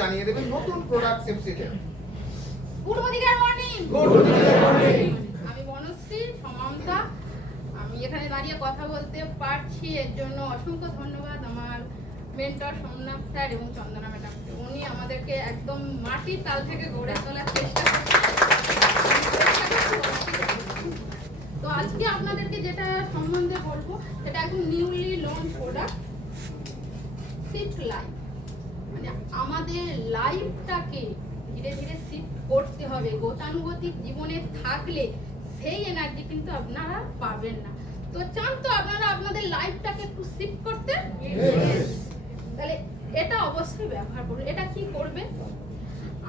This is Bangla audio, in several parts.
জানিয়ে দেবেন নতুন প্রোডাক্ট সেপসিটের। Good morning. আমি বনশ্রী সমমতা। আমি এখানে দাঁড়িয়ে কথা বলতে পারছি, এর জন্য অসংখ্য ধন্যবাদ আমার মেন্টর সোমনাথ স্যার এবং চন্দনা ম্যাডামকে। উনি আমাদেরকে একদম মাটির তাল থেকে গড়ে তোলার চেষ্টা করছেন। তো আজকে আপনাদেরকে যেটা সম্বন্ধে বলবো সেটা একদম newly launch product shift life. মানে আমাদের লাইফটাকে ধীরে ধীরে শিফট করতে হবে। গতানুগতিক জীবনে থাকলে সেই এনার্জি কিন্তু আপনারা পাবেন না। তো চান তো আপনারা আপনাদের লাইফটাকে একটু শিফট করতে? তাহলে এটা অবশ্যই ব্যবহার করুন। এটা কি করবে?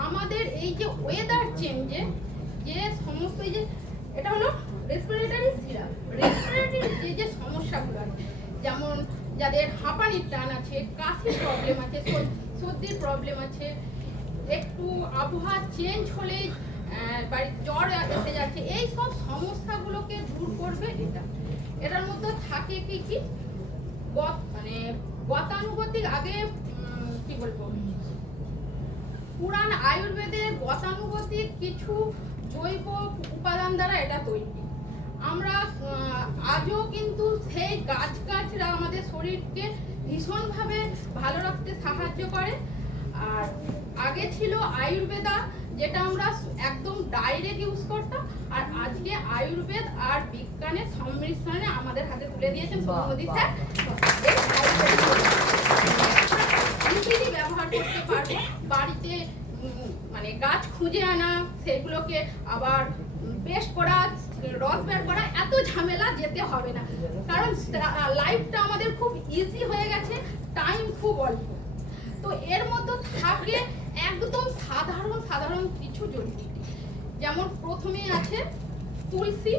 আমাদের এই যে ওয়েদার চেঞ্জে যে সমস্ত এই যে এটা হলো রেসপিরেটরি সিরাপ, রেসপিরেটরি যে সমস্যাগুলো আছে, যেমন যাদের হাঁপানির টান আছে, কাশির প্রবলেম আছে, সর্দির প্রবলেম আছে, একটু আবহাওয়া চেঞ্জ হলেই বাড়ির জ্বর এসে যাচ্ছে, এই সব সমস্যাগুলোকে দূর করবে এটা। এটার মধ্যে থাকে কি কি মানে গতানুগতিক, আগে কি বলবো, পুরাণ আয়ুর্বেদের গতানুগতিক কিছু জৈব উপাদান দ্বারা এটা তৈরি। আমরা আজও কিন্তু সেই গাছরা আমাদের শরীরকে ভীষণভাবে ভালো রাখতে সাহায্য করে। আর আগে ছিল আয়ুর্বেদা, যেটা আমরা একদম ডাইরেক্ট ইউজ করতাম, আর আজকে আয়ুর্বেদ আর বিজ্ঞানের সংমিশ্রণে আমাদের হাতে তুলে দিয়েছেন মোদী স্যার। ইজিলি ব্যবহার করতে পারবো। বাড়িতে মানে গাছ খুঁজে আনা, সেগুলোকে আবার পেস্ট করা, রস বের করা, এত ঝামেলা যেতে হবে না, কারণ লাইফটা আমাদের খুব ইজি হয়ে গেছে, টাইম খুব অল্প। তো এর মধ্যে থাকে একদম সাধারণ কিছু জড়িবুটি, যেমন প্রথমে আছে তুলসী,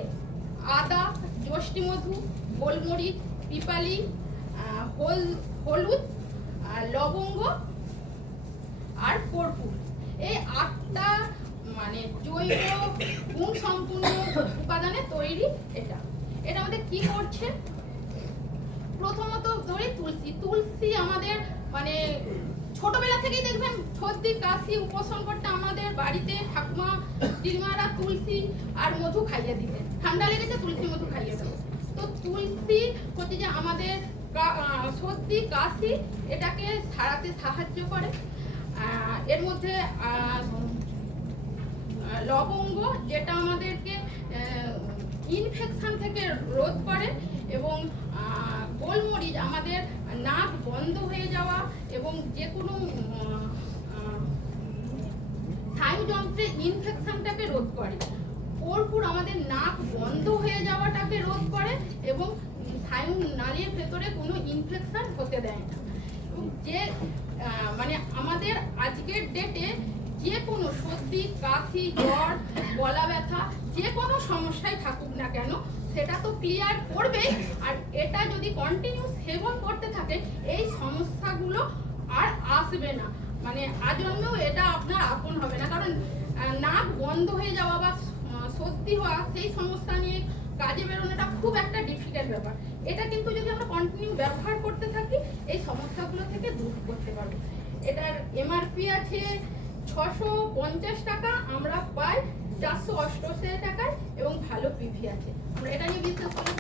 আদা, যষ্টিমধু, গোলমরিচ, পিপালি, হলুদ, লবঙ্গ আর কর্পূর। এই 8টা মানে জৈব গুণ সম্পূর্ণ উপাদানে তৈরি এটা। এটা আমাদের কি করছে? প্রথমত ধরি তুলসী আমাদের মানে ছোটবেলা থেকেই দেখবেন সর্দি কাশি উপশম করতে আমাদের বাড়িতে ঠাকুমা দিদিমারা তুলসী আর মধু খাইয়ে দিতেন। ঠান্ডা লেগেছে তুলসী মধু খাইয়ে দেবো। তো তুলসী হচ্ছে যে আমাদের সর্দি কাশি এটাকে সারাতে সাহায্য করে। এর মধ্যে লবঙ্গ, যেটা আমাদেরকে ইনফেকশন থেকে রোধ করে, এবং গোলমরিচ আমাদের নাক বন্ধ হয়ে যাওয়া এবং যে কোনো স্নায়ুযন্ত্রে ইনফেকশনটাকে রোধ করে। কর্পূর আমাদের নাক বন্ধ হয়ে যাওয়াটাকে রোধ করে এবং স্নায়ু নালীর ভেতরে কোনো ইনফেকশন হতে দেয় না। যে মানে আমাদের আজকের ডেটে যে কোনো সর্দি কাশি জ্বর গলা ব্যথা যে কোনো সমস্যায় থাকুক না কেন, সেটা তো ক্লিয়ার করবেই। আর এটা যদি কন্টিনিউ সেবন করতে থাকে, এই সমস্যাগুলো আর আসবে না, মানে আজন্মেও এটা আপনার আপন হবে না। কারণ নাক বন্ধ হয়ে যাওয়া বা সর্দি হওয়া, সেই সমস্যা নিয়ে কাজে বেরোনোটা খুব একটা ডিফিকাল্ট ব্যাপার। এটা কিন্তু যদি আমরা কন্টিনিউ ব্যবহার করতে থাকি, এই সমস্যাগুলো থেকে দূর করতে পারবো। এটার এমআরপি আছে 650 টাকা, আমরা পাই 488 টাকায়, এবং ভালো পিভি আছে। আমরা এটা নিয়ে বিশেষ করে